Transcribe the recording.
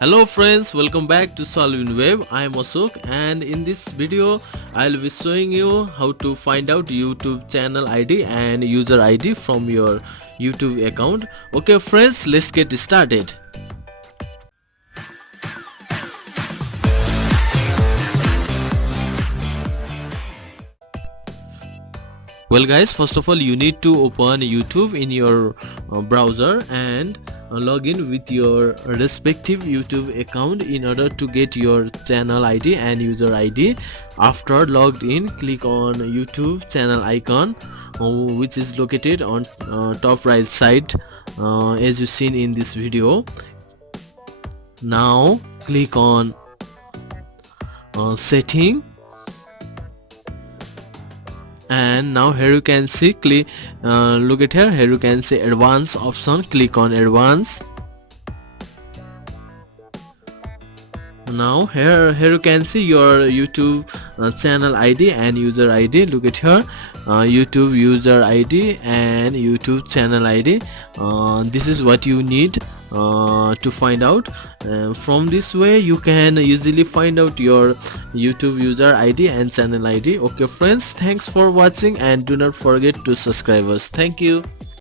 Hello friends, welcome back to Solving Web. I am Ashok, and in this video I'll be showing you how to find out YouTube channel ID and user ID from your YouTube account. Okay friends, let's get started. Well guys, first of all you need to open YouTube in your browser and log in with your respective YouTube account in order to get your channel ID and user ID. After logged in, click on YouTube channel icon which is located on top right side as you seen in this video. Now click on setting, and now here you can see look at here you can see advanced option. Click on advanced. Now here you can see your YouTube channel ID and user ID. Look at here, YouTube user ID and YouTube channel ID. This is what you need to find out. From this way you can easily find out your YouTube user ID and channel ID. Okay friends, thanks for watching and do not forget to subscribe us. Thank you.